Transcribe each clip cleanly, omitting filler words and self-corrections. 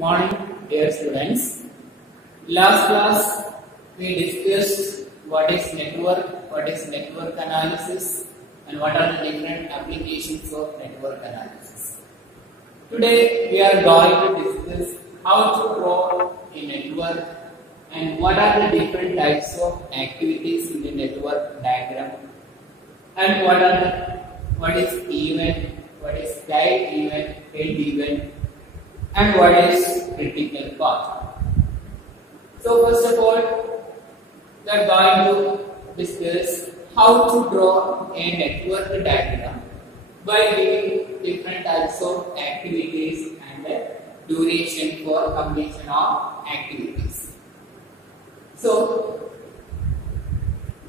Morning, dear students. Last class we discussed what is network analysis, and what are the different applications of network analysis. Today we are going to discuss how to draw a network and what are the different types of activities in the network diagram, and what is event, what is guide event, end event, and what is critical path. So first of all, we are going to discuss how to draw a network diagram by giving different types of activities and the duration for completion of activities. So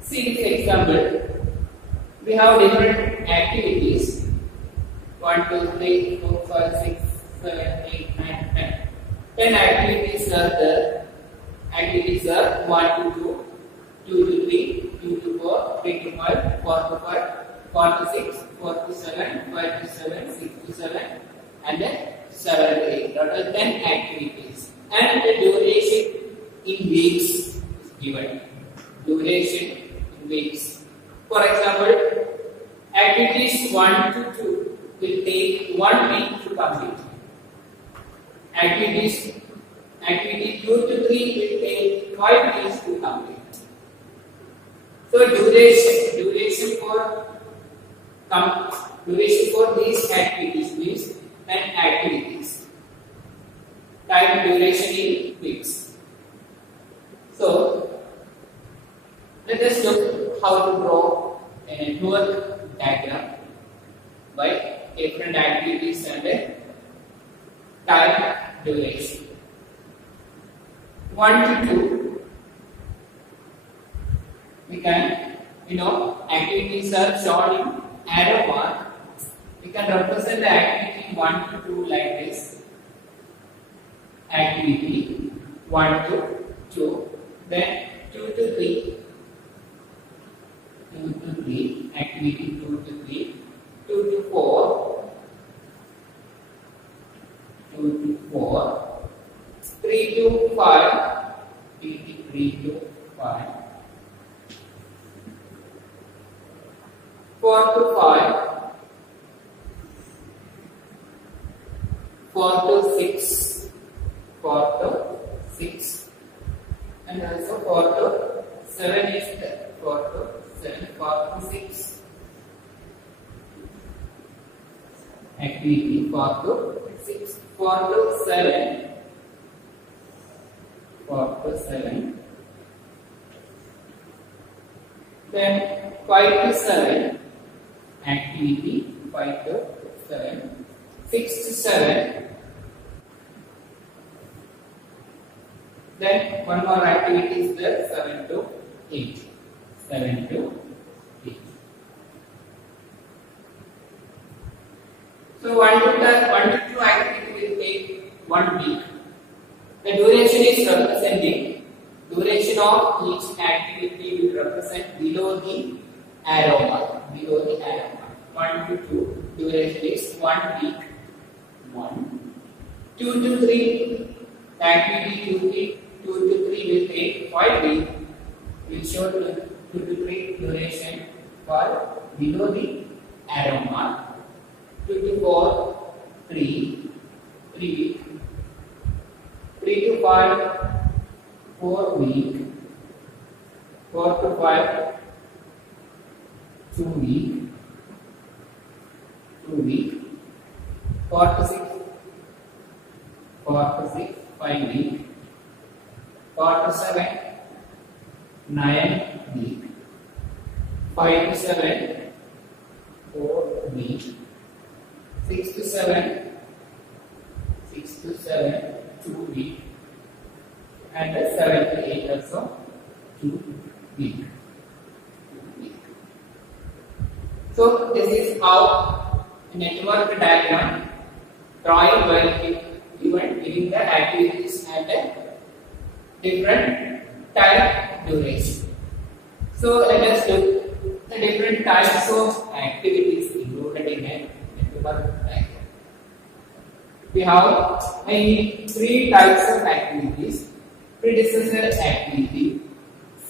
see this example. We have different activities 1, 2, 3, 4, 5, 6, 7, 8, 9, 10. 10 activities are there. Activities are 1 to 2, 2 to 3, 2 to 4, 3 to 5, 4 to 5, 4 to 6, 4 to 7, 5 to 7, 6 to 7, and then 7 to 8. Total 10 activities. And the duration in weeks is given. Duration in weeks. For example, activities 1 to 2 will take 1 week to complete. Activity 2 to 3 will take 5 weeks to complete. So duration for these activities means 10 activities. Time duration in weeks. So let us look how to draw a network diagram by different activities and time duration. 1 to 2, we can, activities are shown in arrow mark. We can represent the activity 1 to 2 like this. Activity 1 to 2, then 2 to 3, 2 to 3, activity 2 to 3, 2 to 4, 2 to 4, 3 to 5, 3 to 5, 4 to 5, 4 to 6, 4 to 6, and also 4 to 7 is there. 4 to 7, 4 to 6. Activity 4 to 6, 4 to 7, 4 to 7, then 5 to 7, activity 5 to 7, 6 to 7, then one more activity is there, 7 to 8, 7 to 8. So 1 to 2 activity will take 1 week. The duration is representing, duration of each activity will represent below the arrow mark. Below the arrow mark. 1 to 2, duration is 1 week. 1. 2 to 3, activity 2 to 3 will take 5 weeks. Will show 2 to 3 duration for below the arrow mark. 2 to 4, 3 week. 3 to 5, 4 week. 4 to 5, 2 week. 2 week. 4 to 6, 5 week. 4 to 7, 9 week. 5 to 7, 4 week. 6 to 7, 2 week, and 7 to 8 also 2 week. So this is how a network diagram drawing by giving the activities and different time duration. So let us look the different types of activities included in a network diagram. we have mainly three types of activities: predecessor activity,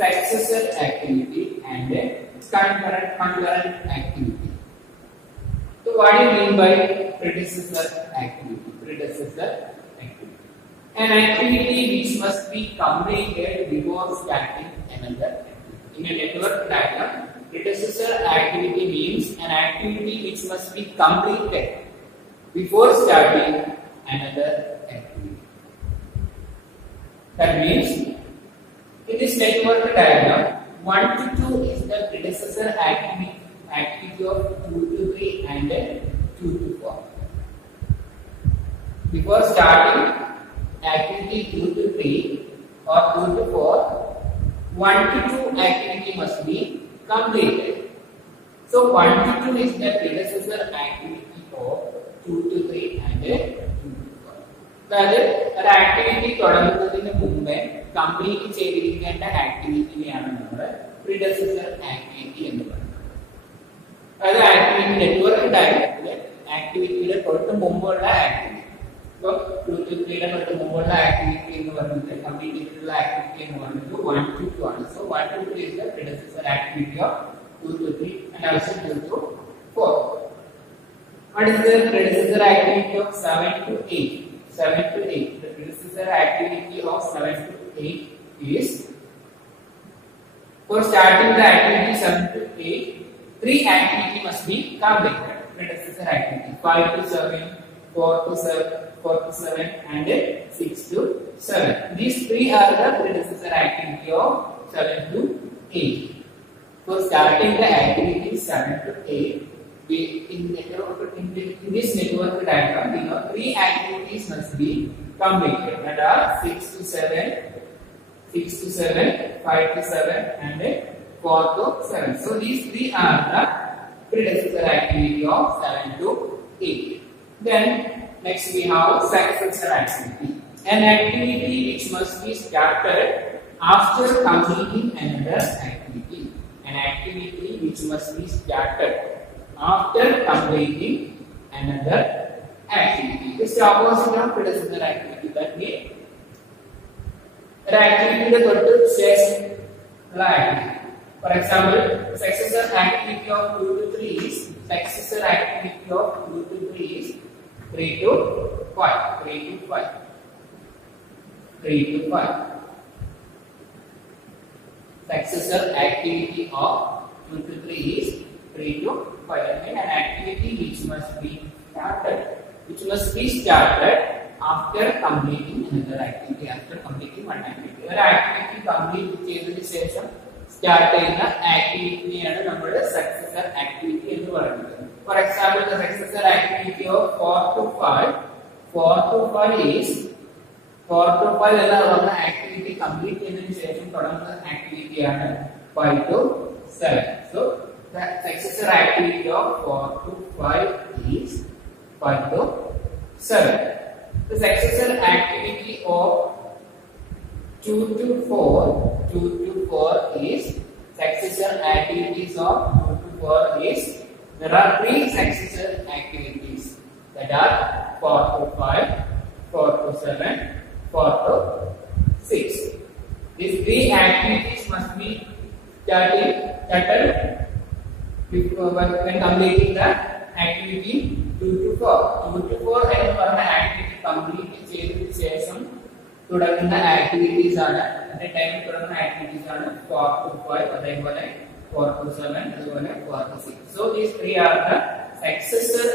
successor activity, and concurrent activity. So what do you mean by predecessor activity? Predecessor activity: an activity which must be completed before starting another activity. In a network diagram, predecessor activity means an activity which must be completed before starting another activity. That means in this network diagram, 1 to 2 is the predecessor activity of 2 to 3 and 2 to 4. Before starting activity 2 to 3 or 2 to 4, 1 to 2 activity must be completed. So 1 to 2 is the predecessor activity of 2 to 3 and 2 to 4. അതായത് ഒരു activity തുടങ്ങുന്നതിന് മുമ്പേ complete ചെയ്തിരിക്കേണ്ട ആക്ടിവിറ്റിയാണ് നമ്മൾ പ്രീഡെസസർ activity എന്ന് പറയുന്നത്. അതായത് activity network ഡയഗ്രത്തില് ആക്ടിവിറ്റിയുടെ തൊട്ട് മുമ്പുള്ള ആക്ടിവിറ്റി. ഇപ്പോൾ 2 to 3 തൊട്ട് മുമ്പുള്ള ആക്ടിവിറ്റി എന്ന് പറയുന്നത് കംപ്ലീറ്റ് ചെയ്തിട്ടുള്ള ആക്ടിവിറ്റി എന്ന് പറയുന്നത് 1 to 2 ആണ്. So 1 to 2 is the predecessor activity of 2 to 3 and also 2 to 4. What is the predecessor activity of 7 to 8? 7 to 8. The predecessor activity of 7 to 8 is, for starting the activity 7 to 8, 3 activity must be completed. Predecessor activity 5 to 7, 4 to 7, 4 to 7 and 6 to 7. These 3 are the predecessor activity of 7 to 8. For starting the activity 7 to 8, in this network diagram, we know 3 activities must be completed. That are 6 to 7, 5 to 7 and 4 to 7. So these 3 are the predecessor activity of 7 to 8. Then next we have successor activity. An activity which must be started after completing another activity. An activity which must be started after completing another activity. This is the opposite of predecessor activity. That means an activity the total says activity. For example, successor activity of 2 to 3 is 3 to 5. Successor activity of 2 to 3 is 3 to 5. And an activity which must be started after completing another activity, after completing one activity. One activity complete ചെയ്തതിനു ശേഷം start ചെയ്യുന്ന activity-യാണ് നമ്മുടെ successor activity എന്ന് പറയുന്നത്. For example, the successor activity of 4 to 5 എന്ന പറഞ്ഞ activity complete ചെയ്തതിനു ശേഷം തുടങ്ങുന്ന activity-യാണ് 5 to 7. So the successor activity of 4 to 5 is 5 to 7. The successor activity of 2 to 4 is successor activities of 2 to 4 is, there are 3 successor activities, that are 4 to 5, 4 to 7, 4 to 6. These 3 activities must be started when completing the activity 2 to 4. 2 to 4 എന്ന് പറഞ്ഞ activity complete ചെയ്തതിനു ശേഷം തുടങ്ങുന്ന activities ആണ്, at ടൈമിൽ തുടങ്ങുന്ന activities ആണ് 4 to 5, അതേപോലെ 4 to 7, അതുപോലെ 4 to 6. So these 3 are the successor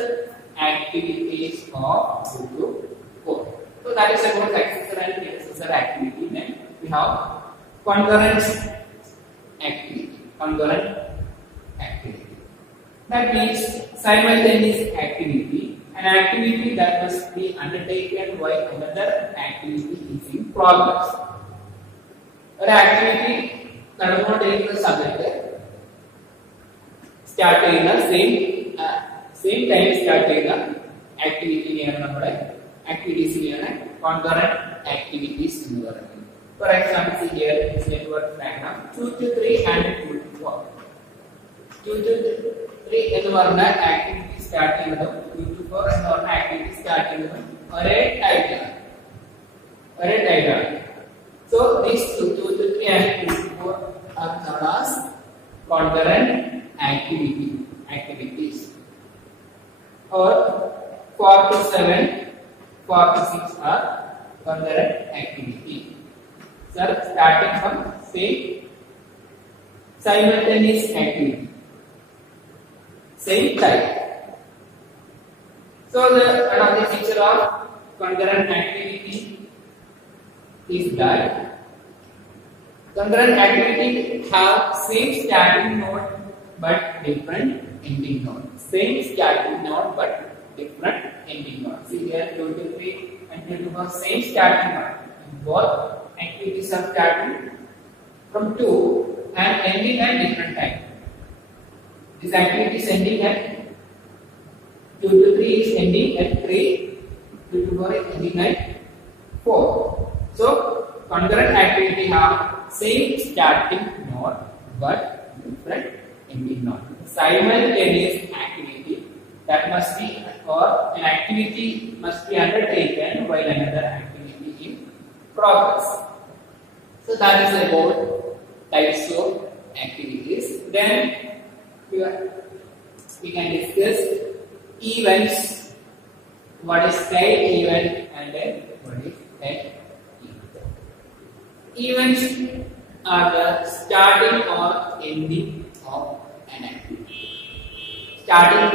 activities of 2 to 4. So that is about successor and predecessor activity. Then we have concurrent activity. That means simultaneous activity, an activity that must be undertaken while another activity is in progress. An activity നടന്നുകൊണ്ടിരിക്കുന്ന സമയത്ത് start ചെയ്യുന്ന same time start ചെയ്യുന്ന ആക്ടിവിറ്റിനെയാണ് നമ്മുടെ ആക്ടിവിറ്റീസിനെയാണ് concurrent activities എന്ന് പറയുന്നത്. For example, see here this network diagram 2 to 3 and 2 to 4. 2 to 3 എന്ന് പറഞ്ഞ activity start ചെയ്യുന്നതും 2 to 4 എന്ന് പറഞ്ഞ ആക്ടിവിറ്റി സ്റ്റാർട്ട് ചെയ്യുന്നതും Array diagram. So these 2 to 3 and 2 to 4 are known as concurrent activities. Or 4 to 7, 4 to 6 are concurrent activity. So starting from say simultaneous activity, same time. So one of the feature of concurrent activity is that concurrent activity have same starting node but different ending node. Same starting node but different ending node. See here 2 to 3 and 2 to 4 same starting node. Both activities are starting from 2 and ending at different time. This activity is ending at 2 to 3 is ending at 3, 2 to 4 is ending at 4. So concurrent activity have same starting node but different ending node. Simultaneous activity that must be, or an activity must be undertaken while another activity in progress. So that is about types of activities. Then we can discuss events. What is type event and then what is type event? Events are the starting or ending of an activity. Starting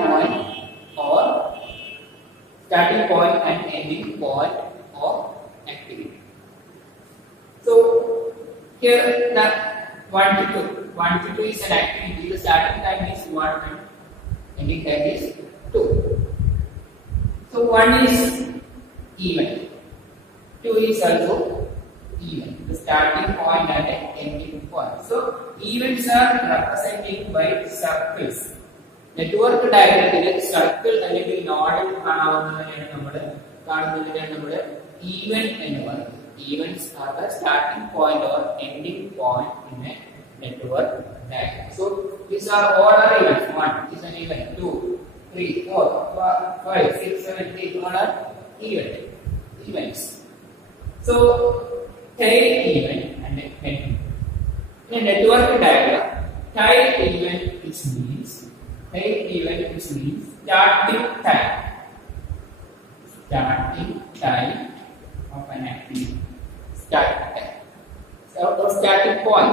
point and ending point of activity. So here the 1 to 2 is an activity. The starting time is 1 and ending time is 2. So 1 is event, 2 is also event. The starting point and the ending point. So events are represented by circles. Network diagram circle അല്ലെങ്കിൽ നോഡിൽ കാണാവുന്നതിനെയാണ് നമ്മൾ event എന്ന് പറയുന്നത്. Events are the starting point or ending point in a network diagram. So these are all are events. 1 is an event, 2, 3, 4, 5, 6, 7, 8 all are events. So tail event and ending. In a network diagram, tail event which means starting time of an activity. Starting time. So starting point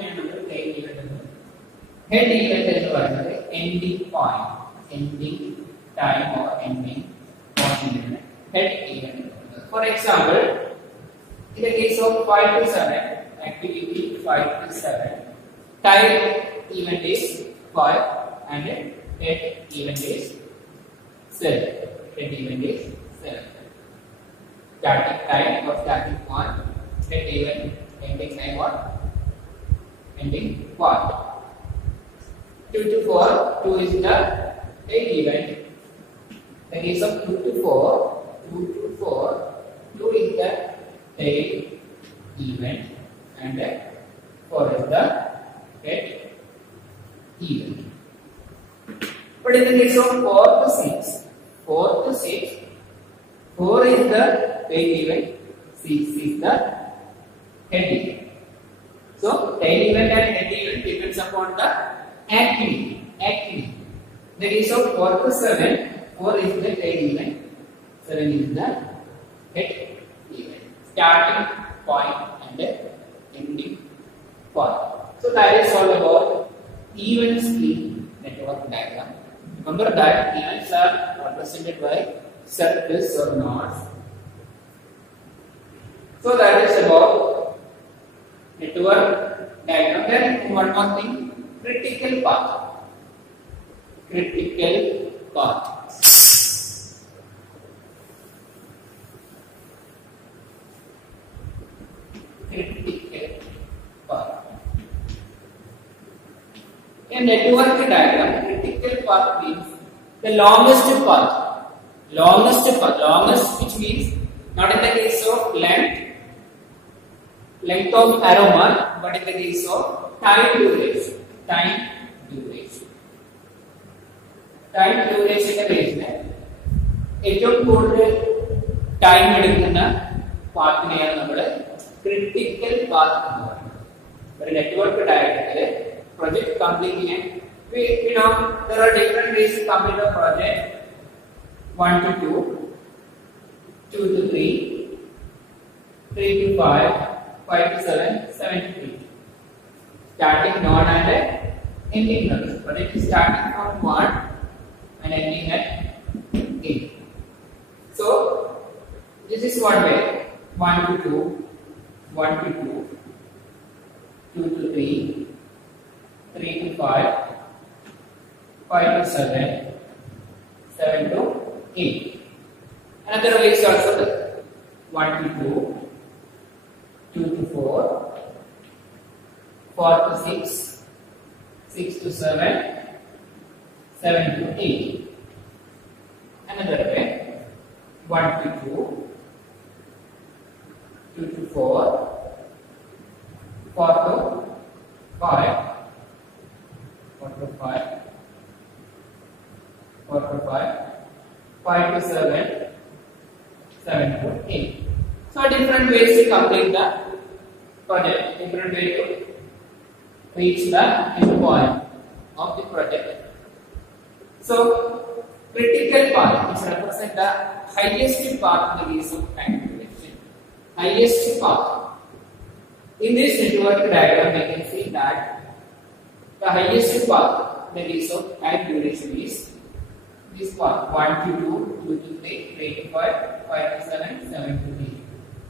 in another tail event. Head event is ending point, ending time or ending point. Head event. For example, in the case of 5 to 7, activity 5 to 7, time event is 5 and head event is 7. Head event is 7. Starting time or starting point, head event, ending time or ending point. 2 to 4, 2 is the tail event. In the case of 2 to 4, 2 is the tail event and 4 is the head event. But in the case of 4 to 6, 4 is the tail event, 6 is the head event. So tail event and head event depends upon the activity. In the case of 4 to 7, 4 is the tail event, 7 is the head event. Starting point and ending point. So that is all about events in network diagram. Remember that events are represented by circles or nodes. So that is about network diagram. Then one more thing, critical path. Critical path. In network diagram, critical path means the longest path. Longest which means not in the case of length of arrow mark, but in the case of time duration. Time duration case ഏറ്റവും കൂടുതൽ time എടുക്കുന്ന പാത്തിനെയാണ് നമ്മൾ critical path എന്ന് പറയുന്നത്. ഒരു network ഡയഗ്രത്തിൽ project complete ചെയ്യാൻ we know there are different ways to complete a project. 1 to 2, 2 to 3, 3 to 5, 5 to 7, 7 to 8. Starting node and ending node. Project is starting from 1 and ending at 8. So this is one way. 1 to 2, 1 to 2, 2 to 3, 3 to 5, 5 to 7, 7 to 8. Another way is also 1 to 2, 2 to 4, 4 to 6, 6 to 7, 7 to 8. Another way, 1 to 2, 2 to 4, 4 to 5, 4 to 5, 4 to 5, 5 to 7, 7 to 8. So different ways to complete the project, different way to reach the end point of the project. So critical path is represent the highest path in the case of time duration. Highest path. In this network diagram, we can see that the highest path in the case of time duration is this path 1 to 2, 2 to 3, 3 to 5, 5 to 7, 7 to 8.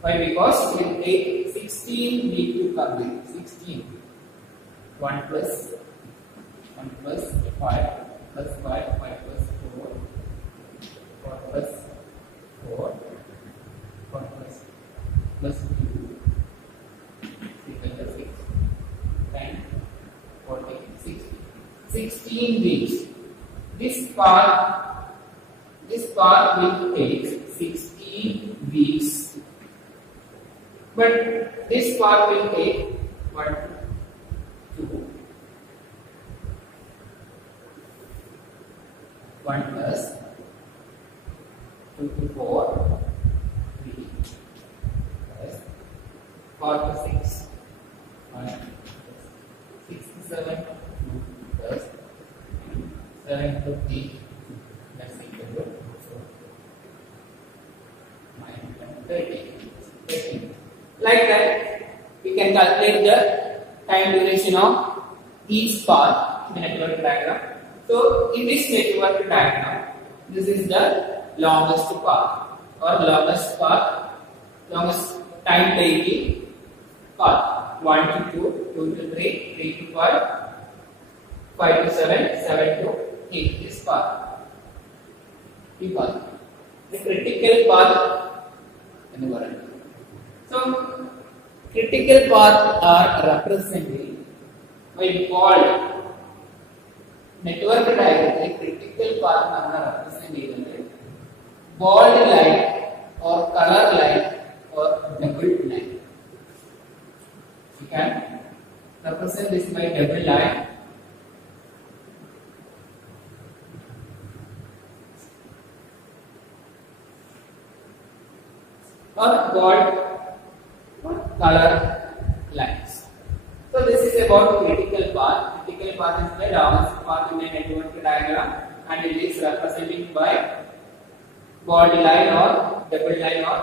Why? Because it will take 16 weeks to complete. 16. 1 plus 5 plus 5, 5 plus 4, 4 plus 4, 4 plus 2, 6 plus 6, 10, 14, 16 weeks. This path will take 16 weeks, but this path will take 1 to 2, 1 plus 2 to 4, 3 plus 4 to 6, 1 6 to 7, 2 plus 7 to 3, that's equal to 30. Like that, we can calculate the time duration of each path in the network diagram. So, in this network diagram, this is the longest path or longest time taking path. 1 to 2, 2 to 3, 3 to 5, 5 to 7, 7 to 8. This path. The critical path. So, critical paths are represented by called network diagram. Critical path are represented bold line or color line or double line. You can represent this by double line or bold color lines. So this is about critical path. Critical path is the longest path in a network diagram, and it is represented by bold line or double line or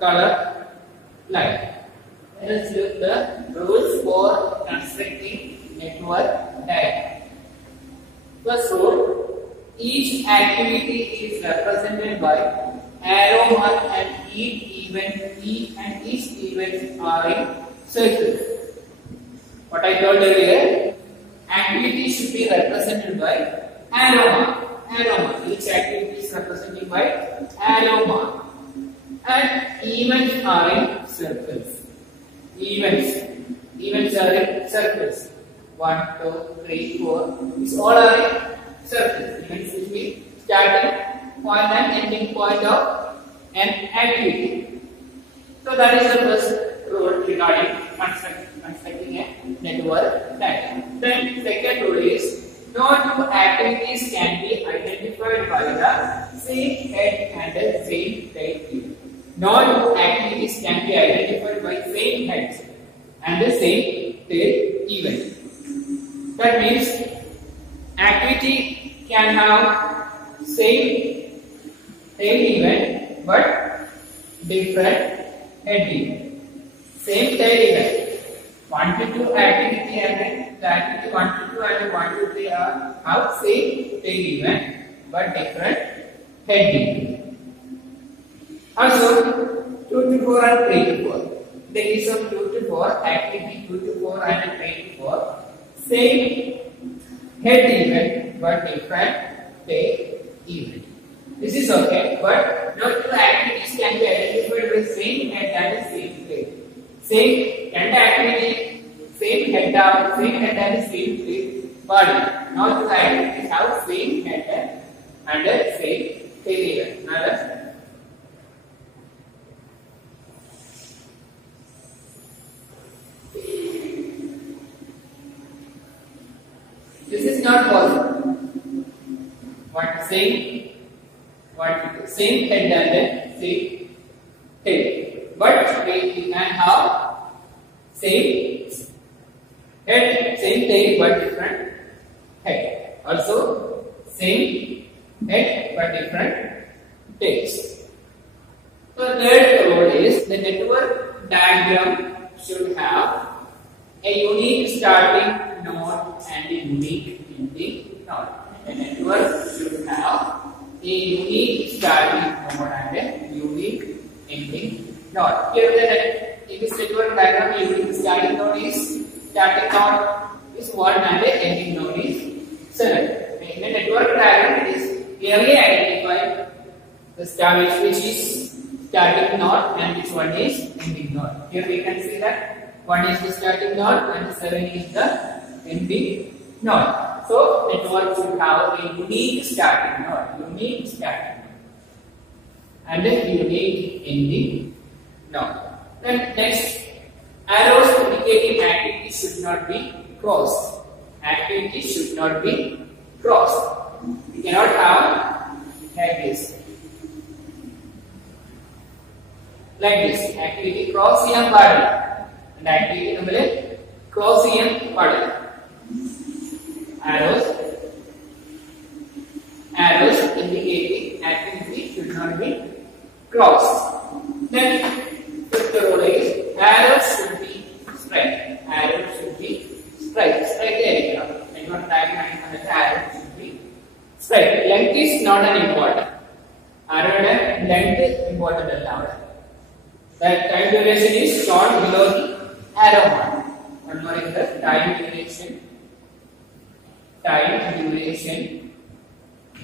color line. Let us look the rules for constructing network diagram. First rule: each activity is represented by arrow mark and each event are in circles. What I told earlier, activity should be represented by arrow mark. Each activity is represented by arrow mark, and events are in circles. Events are in circles. 1, 2, 3, 4. These all are in circles. Events will be starting point and ending point of an activity. So that is the first rule regarding constructing a network diagram. Then second rule is no two activities can be identified by the same head and the same tail. No two activities can be identified by same heads and the same tail event. That means activity can have same tail event but different head event. Same tail event. 1 to 2 activity and then the activity 1 to 2 and 1 to 3 are have same tail event but different head event. Also 2 to 4 and 3 to 4. The case of 2 to 4 activity 2 to 4 and 3 to 4 same head event but different tail event. This is okay, but no two activities can be identified with same head and the same tail. Same and activity, same head and the same tail body. Not two activities have same head and the same tail event. This is not possible. Same head and the same tail, but we can have same head, same tail, but different head. Also, same head but different tails. So, third rule is the network diagram should have a unique starting node and a unique ending node. The network should have a unique starting node and a unique ending node. Here in this network diagram, a unique starting node is 1 and the ending node is 7. In the network diagram, it is clearly identified the which is starting node and which one is ending node. Here we can see that 1 is the starting node and 7 is the ending node. So network should have a unique starting node and a unique ending node. Then next, arrows indicating activity should not be crossed. Activity should not be crossed. We cannot have like this. Like this. Activity cross ചെയ്യാൻ പാടില്ല. And activity നമ്മൾ cross ചെയ്യാൻ പാടില്ല. Arrows indicating activity should not be crossed. Then fifth rule is arrows should be straight. Straight ആയിരിക്കണം. Network diagram arrow should be straight. Length is not an important. Arrowയുടെ length important അല്ല അവിടെ. The time duration is shown below the arrow mark. One more is the time duration. Time duration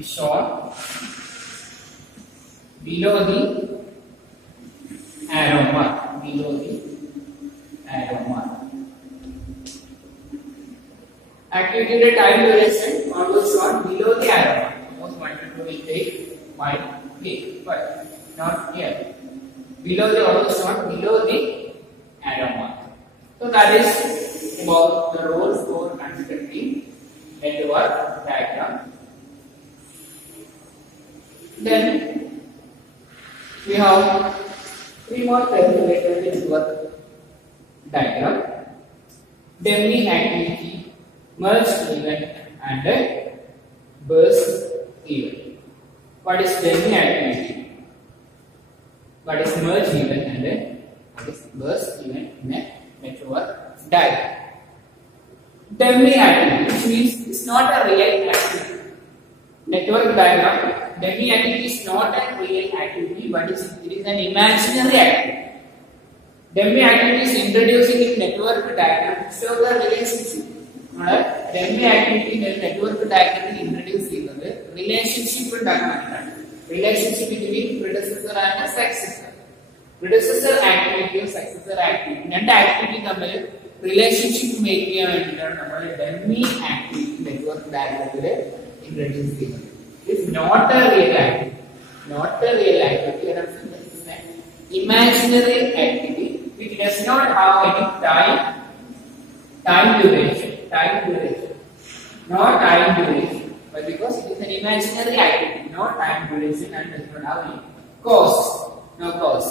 is shown below the arrow mark. Activity time duration always shown below the arrow mark. Most 1 to 2 will take 1 week, but not here. Below the always shown below the arrow mark. So that is about the rules for constructing network diagram. Then we have 3 more terms related to network diagram: dummy activity, merge event, and burst event. What is dummy activity? What is merge event and what is burst event in a network diagram? Dummy activity, which means it's not a real activity. Network diagram, dummy activity is not a real activity, but it is an imaginary activity. Dummy activity is introducing in network diagram to show the relationship. Dummy activity in network diagram introduce relationship diagram. Relationship between predecessor and successor. Predecessor activity or successor activity. And activity തമ്മിൽ relationship make ചെയ്യാൻ വേണ്ടിയിട്ടാണ് നമ്മൾ dummy activity network diagram introduce ചെയ്യുന്നത്. It's not a real activity. Imaginary activity which does not have any time duration. No time duration. But because it is an imaginary activity, no time duration and does not have any cost. no cause.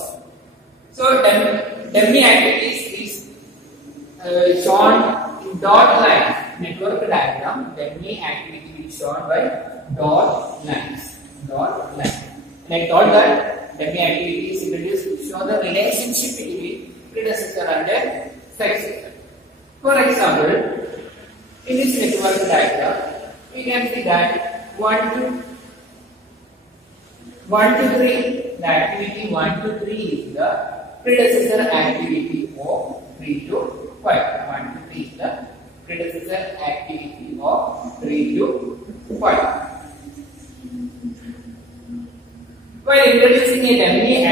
So dummy activities is shown in dot line network diagram. Dummy activity is shown by dot lines. Like told that dummy activity is introduced to show the relationship between predecessor and successor. For example, in this network diagram, we can see that 1 to 3, the activity 1 to 3 is the predecessor activity of 3 to 5. 1 to 3 is the predecessor activity of 3 to 5. While introducing a dummy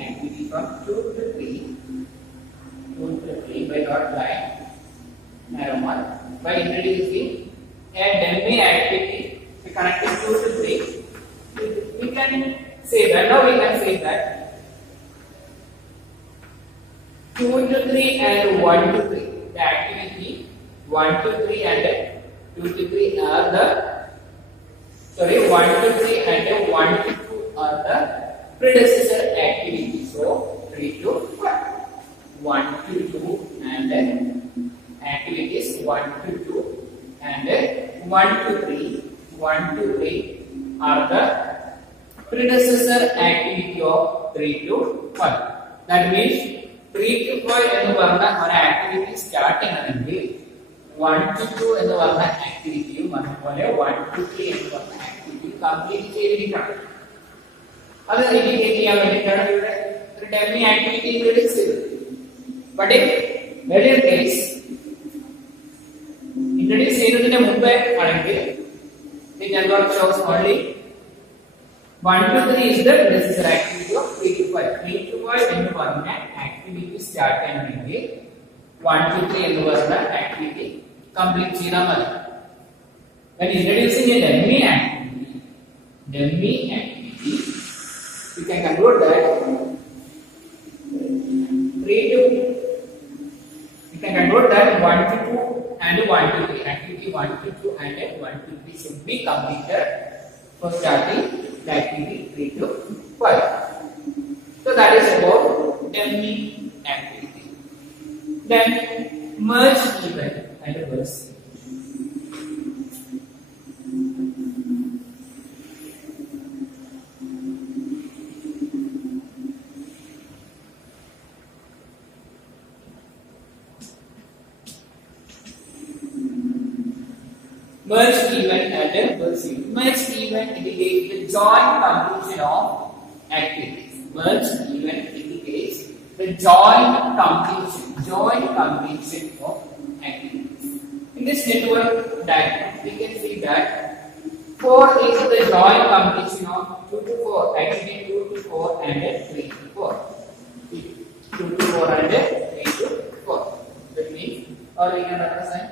activity from 2 to 3 by dot line arrow mark, by introducing a dummy activity connecting 2 to 3, we can say that 2 to 3 and 1 to 3, the activity 1 to 3 and 2 to 3 are the 1 to 3 and 1 to 2 are the predecessor activity. So 3 to 5. 1 to 2 and activities 1 to 2 and 1 to 3. 1 to 3 are the predecessor activity of 3 to 5. That means 3 to 5 and one activity starting 1 to 2 and one activity 1 to 3 and one activity complete ചെയ്തിരിക്കണം. അത് indicate ചെയ്യാൻ വേണ്ടിയിട്ടാണ് ഇവിടെ ഒരു dummy activity introduce ചെയ്തത്. But in earlier case, introduce ചെയ്തതിന് മുമ്പ് ആണെങ്കിൽ the network shows only 1 to 3 is the predecessor activity of 3 to 5. 3 to 5 എന്ന് പറഞ്ഞ activity start ചെയ്യണമെങ്കിൽ 1 to 3 എന്ന് പറഞ്ഞ activity complete ചെയ്താൽ മതി. When introducing a dummy activity, we can conclude that 1 to 2 and 1 to 3 activity 1 to 2 and 1 to 3 should be completed for starting the activity 3 to 5. So that is about dummy activity. Then merge event and burst. Merge event and burst event. Merge event indicates the joint completion of activities. Merge event indicates the joint completion of activities. In this network diagram, we can see that 4 is the joint completion of 2 to 4, activity 2 to 4 and 3 to 4. 2 to 4 and 3 to 4. That means, or we can represent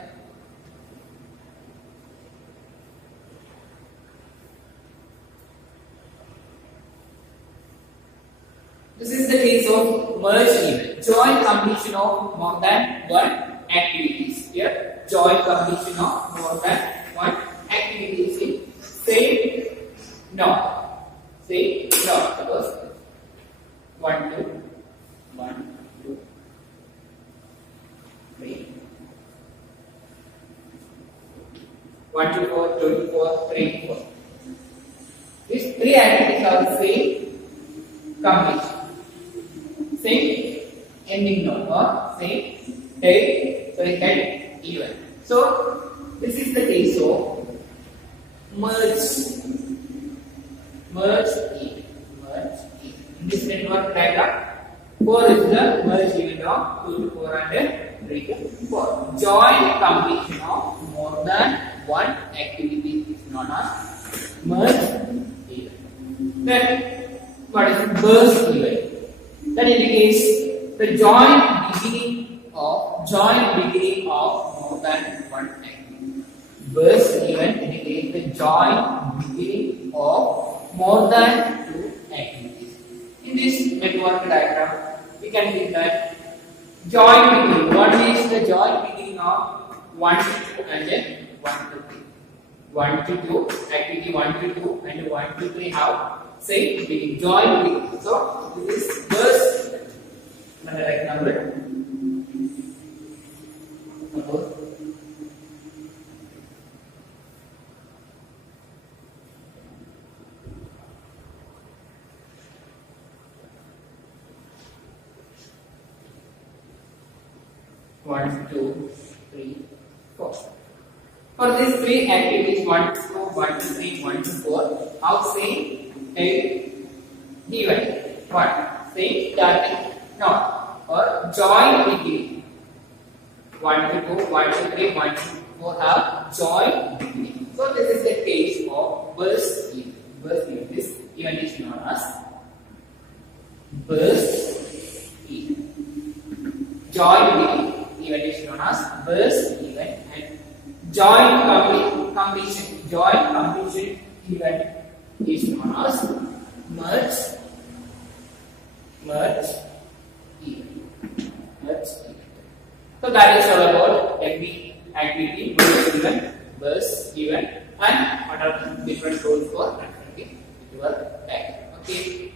this is the case of merge event, joint completion of more than one activities. Here, joint completion of more than one activities in same node. Suppose 1 2 3 1 to 4 2 to 4 3 to 4. These three activities are the same completion. Same ending node or same head event. So this is the case of merge event. In this network diagram, 4 is the merge event of 2 to 4 and 3 to 4. Joint completion of more than one activity is known as merge event. Then what is burst event? That indicates the joint beginning of more than one activity. Burst event indicates the joint beginning of more than two activities. In this network diagram, we can see that joint beginning. What is the joint beginning of 1 to 2 and then 1 to 3? 1 to 2, activity 1 to 2 and 1 to 3 have say begin. Join begin. So this is burst. Write number. Suppose 1, 2, 3, 4. For these three activities 1 to 2, 1 to 3, 1 to 4, how say a given? 1. Say starting not or join beginning. 1 to 2, 1 to 3, 1 to 4 have join beginning. So this is the case of burst event. Burst event. This event is known as burst event. Join beginning event is known as burst event, and join completion event is known as merge event. So that is all about every activity, burst event, and what are the different roles for your tag. Okay.